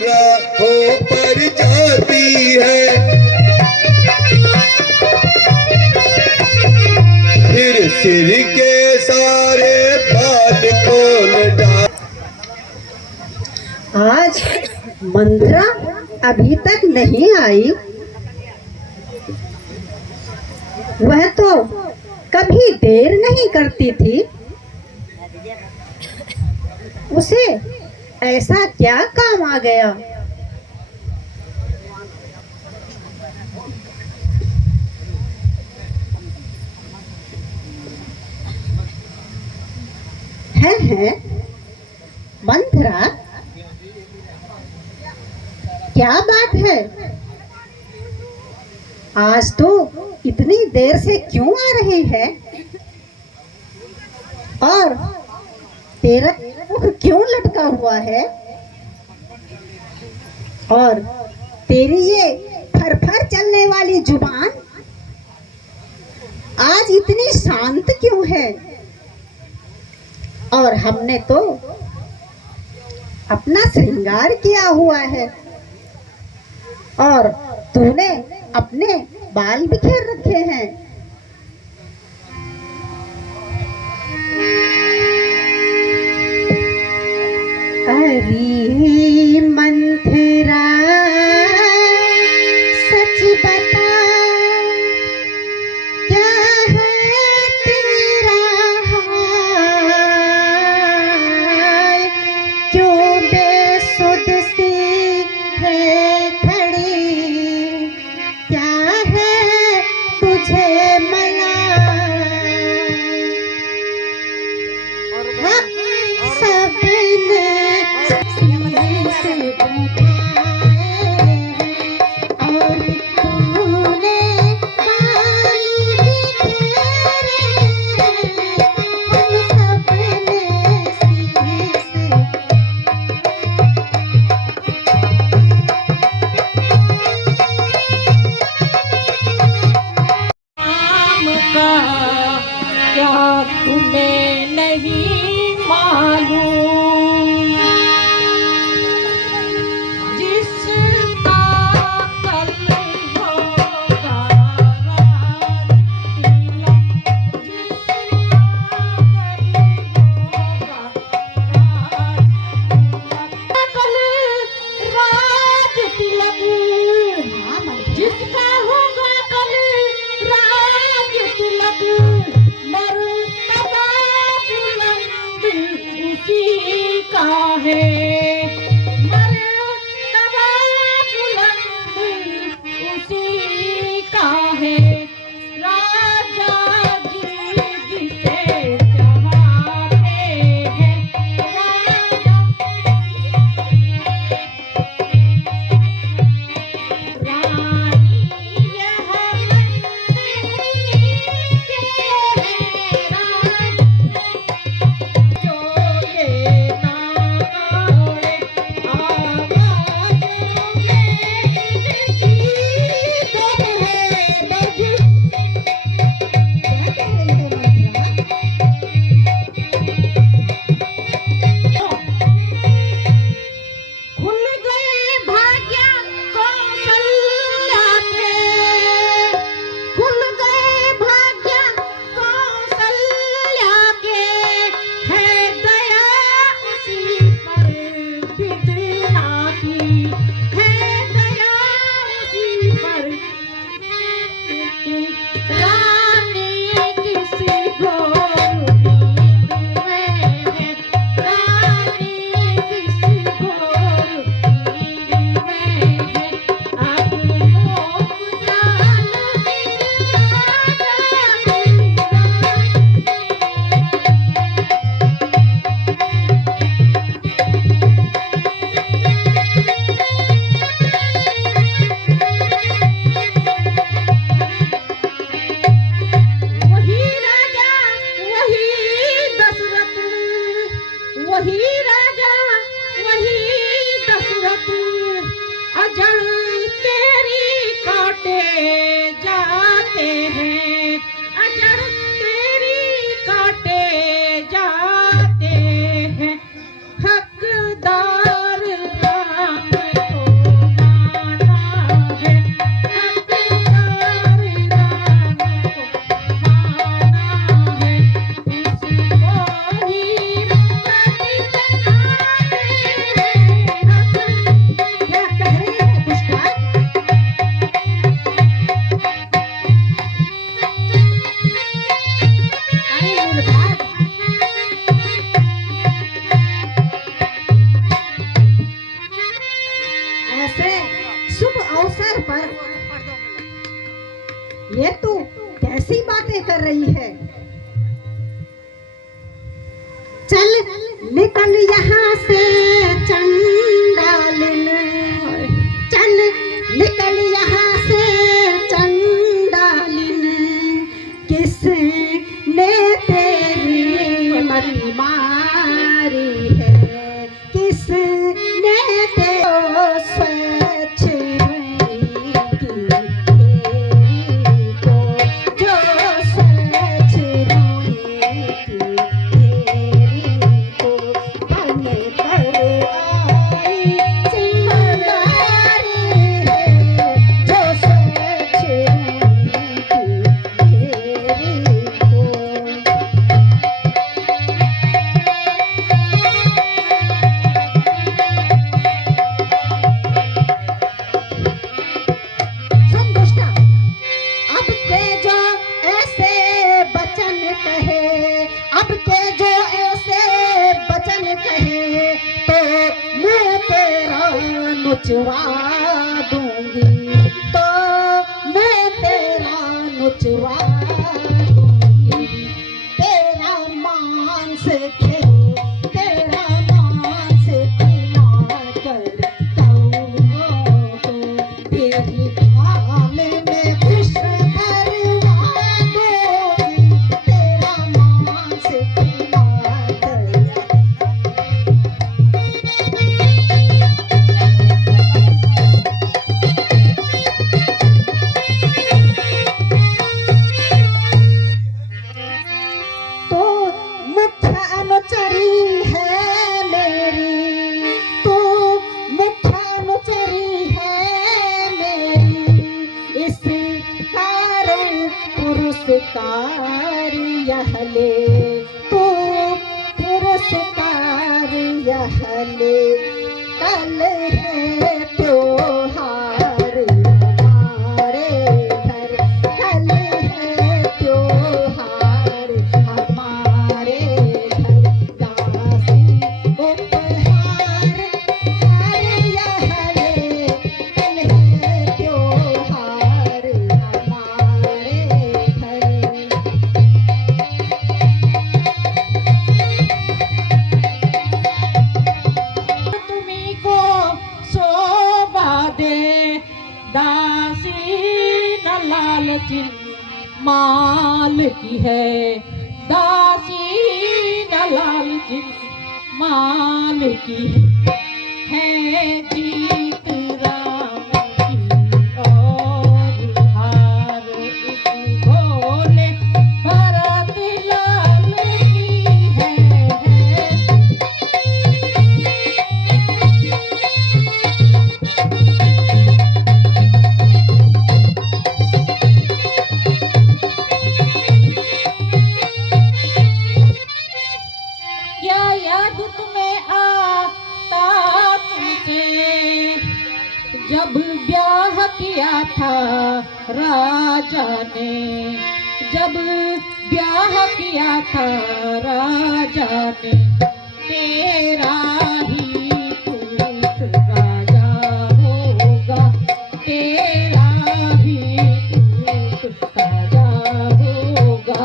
राहों पर जाती है, फिर सिर के सारे बाल खोल डाल। आज मंत्रा अभी तक नहीं आई। वह तो कभी देर नहीं करती थी। उसे ऐसा क्या काम आ गया? है मंत्रा, क्या बात है? आज तो इतनी देर से क्यों आ रही है? और तेरा मुख क्यों लटका हुआ है? और तेरी ये फर-फर चलने वाली जुबान आज इतनी शांत क्यों है? और हमने तो अपना श्रृंगार किया हुआ है और तूने अपने बाल बिखेर रखे हैं। अरे मंथरा, सच बता, क्या है तेरा हाल? क्यों बेसुध सी है खड़ी? क्या है तुझे मलाल? सबने पर ये तू कैसी बातें कर रही है? चल निकल यहाँ से चंडालिन, चल निकल यहाँ से चंडालिन, किसने तेरी मरी मारी है, किसने तेरे स्वच्छ रूई की हेरी को, जो स्वच्छ रूई की हेरी को बन कर आई चिंगारी है, जो स्वच्छ रूई की हेरी को। सुन दुष्टा, अब के जो ऐसे बचन कहे, अब के जो ऐसे बचन कहे, तो मुंह तेरा नुचवा दूंगी, तो मैं तेरा नुचवा दूंगी, तेरा मांस खे, तेरा मांस खिला कर कौओं को, तेरी थाल में खुश भरवा दूंगी, तेरा मांस खिला कर। तो मुख्य अनुचरी है मेरी, तो मुख्य अनुचरी है मेरी, इस कारण पुरस्कार यह ले, तो पुरस्कार यह ले, कल है त्योहार हमारे घर, कल है त्योहार हमारे घर, दासी उपहार हर यह ले, कल है त्योहार हमारे घर। तुम्ही को शोभा दे, दासी न लालची माल की है, दासी न लालची माल की है, जीत राम की और हार इस भोले भरत लाल की है। क्या याद तुम्हें आता तुमसे, जब ब्याह किया था राजा ने, जब ब्याह किया था राजा ने, तेरा ही पुरुष राजा होगा, तेरा ही पुरुष राजा होगा,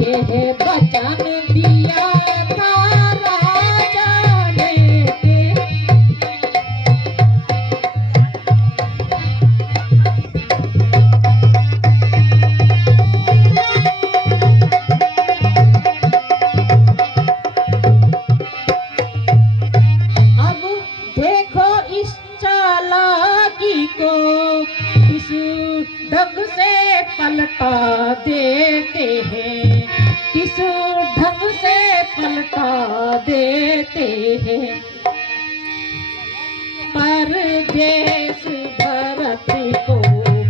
यह वचन दिया था राजा ने। अब देखो इस चालाकी को, इस ढंग से पलटा देते हैं, किस ढंग से पलटा देते हैं, परदेश भरत को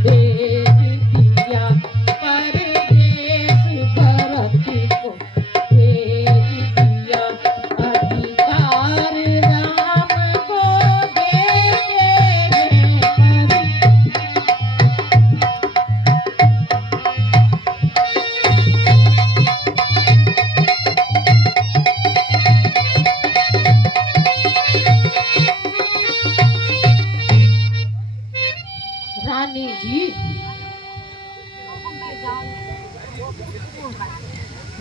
भेज दिया, परदेश भरत को भेज दिया, अधिकार राम को देते हैं, रानी जी,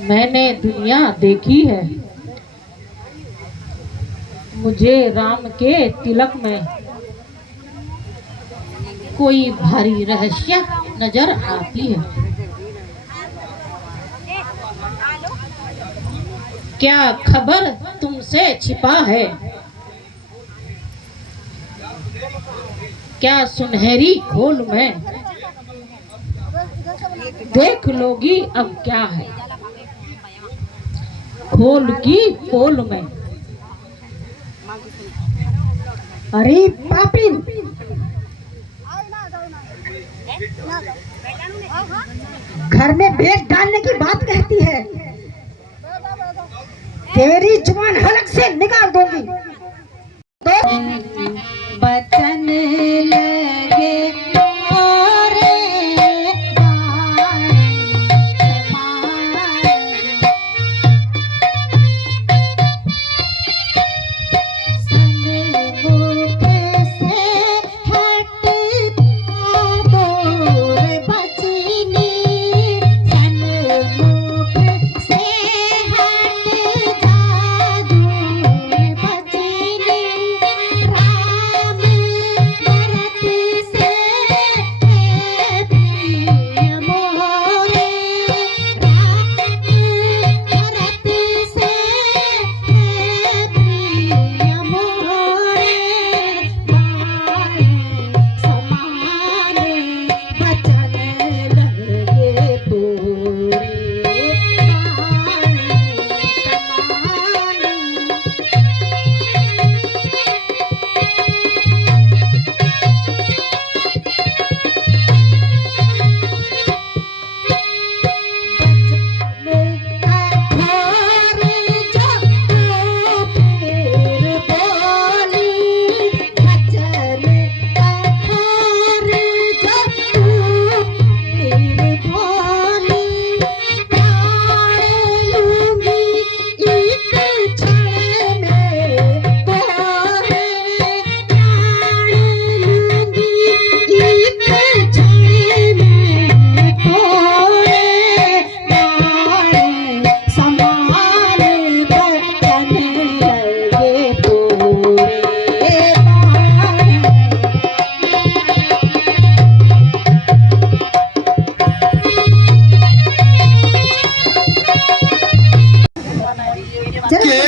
मैंने दुनिया देखी है। मुझे राम के तिलक में कोई भारी रहस्य नजर आती है। क्या खबर तुमसे छिपा है? क्या सुनहरी खोल में देख लोगी अब क्या है? खोल की पोल में। अरे पापिन, घर में बेच डालने की बात कहती है। तेरी जुबान हलक से निकाल दूंगी। तो बचन लगे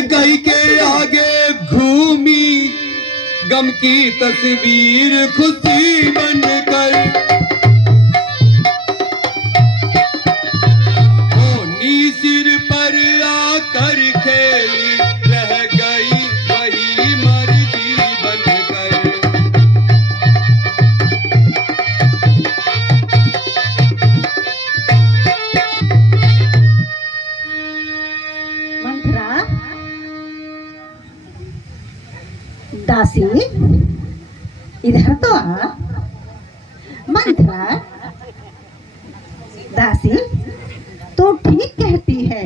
कई के आगे घूमी गम की तस्वीर खुशी बनकर, होनी सिर पर आकर खेली रह गई वही मर्जी बनकर। मंथरा, दासी, इधर तो आ। मंथरा, दासी, तो ठीक कहती है।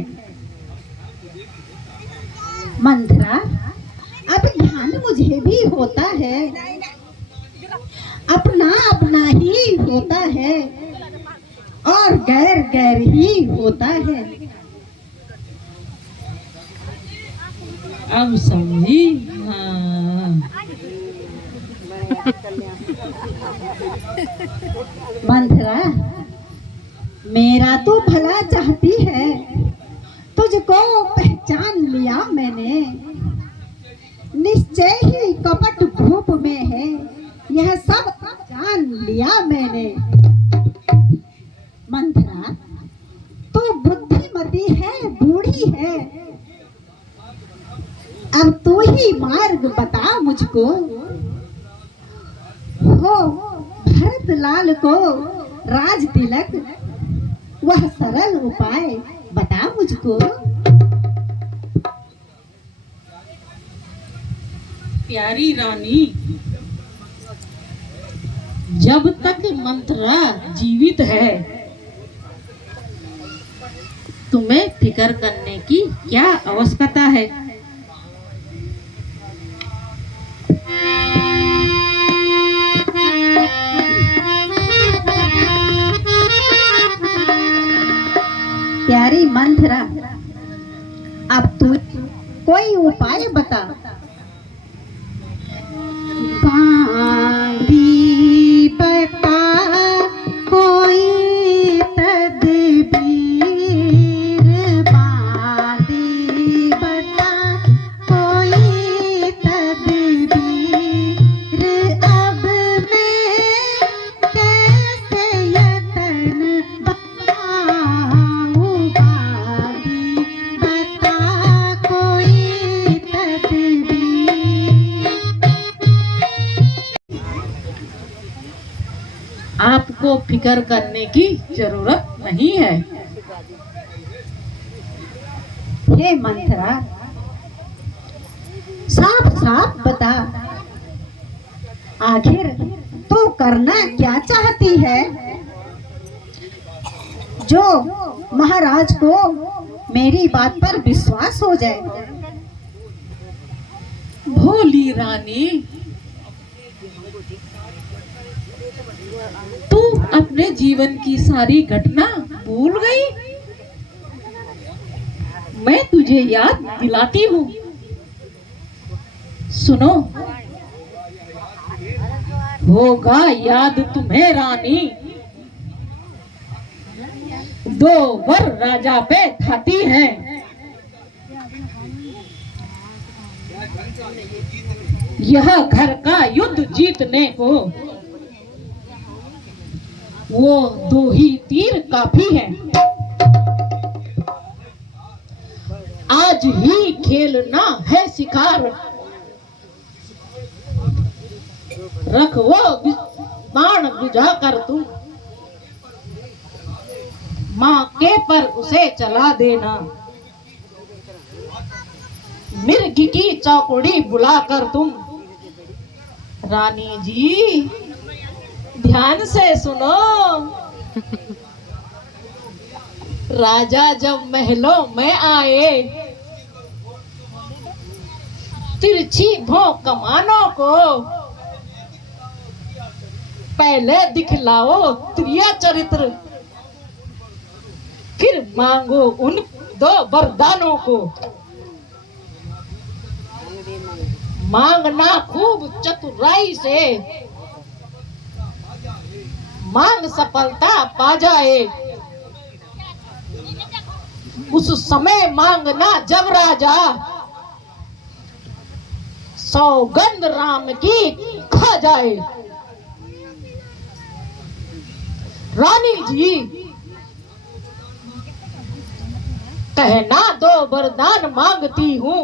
मंथरा, अब ध्यान मुझे भी होता है, अपना अपना ही होता है और गैर गैर ही होता है। अब समझी? हाँ। मंथरा, मेरा तो भला चाहती है, तुझको पहचान लिया मैंने। निश्चय ही कपट धूप में है, यह सब जान लिया मैंने। मंथरा, तू बुद्धिमती है, बूढ़ी है, अब तू ही मार्ग बता मुझको। हो भरत लाल को राज तिलक, वह सरल उपाय बता मुझको। प्यारी रानी, जब तक मंथरा जीवित है तुम्हें फिक्र करने की क्या आवश्यकता है? प्यारी मंथरा, अब तू कोई उपाय बता। बांधी बता कोई तदबीर, बांधी बता कोई तदबीर, अब मैं कैसे यतन बताऊं, बांधी बता कोई तदबीर। आपको फिक्र करने की जरूरत नहीं है। हे मंथरा, साफ साफ बता, आखिर तू करना क्या चाहती है जो महाराज को मेरी बात पर विश्वास हो जाए। भोली रानी, तू अपने जीवन की सारी घटना भूल गई। मैं तुझे याद दिलाती हूँ। सुनो, होगा याद तुम्हें रानी, दो वर राजा पे खाती हैं। यह घर का युद्ध जीतने को वो दो ही तीर काफी है। आज ही खेलना है शिकार, रख वो बाण बुझा कर तू, माँ के पर उसे चला देना। मिर्ग की चौकड़ी बुलाकर तुम, रानी जी ध्यान से सुनो। राजा जब महलों में आए, तिरछी भों कमानों को पहले दिखलाओ त्रिया चरित्र, फिर मांगो उन दो वरदानों को। मांगना खूब चतुराई से, मांग सफलता पा जाए। उस समय मांगना जब राजा सौगंध राम की खा जाए। रानी जी कहना दो वरदान मांगती हूँ।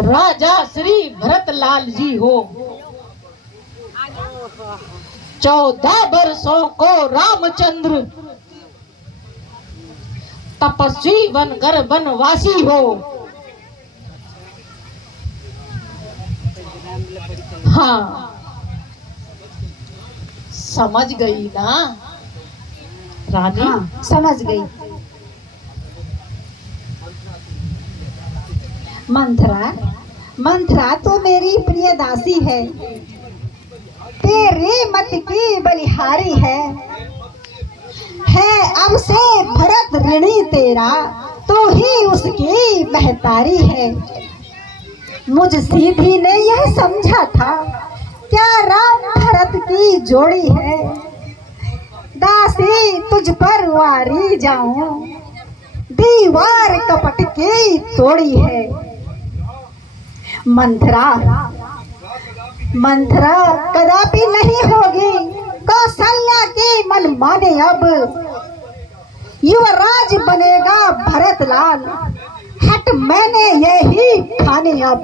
राजा श्री भरतलाल जी हो, 14 वर्षों को रामचंद्र तपस्वी बनकर वनवासी हो। हाँ, समझ गई ना रानी? हाँ, समझ गई। मंथरा, मंथरा तो मेरी प्रिय दासी है, तेरे मत की बलिहारी है अब से भरत ऋणी तेरा, तो ही उसकी महतारी है। मुझ सीधी ने यह समझा था, क्या राम भरत की जोड़ी है। दासी तुझ पर वारी जाऊं, दीवार कपट की तोड़ी है। मंथरा, मंथरा कदापि नहीं होगी कौशल्या की मनमानी। अब युवराज बनेगा भरतलाल, हट मैंने यही ठानी अब।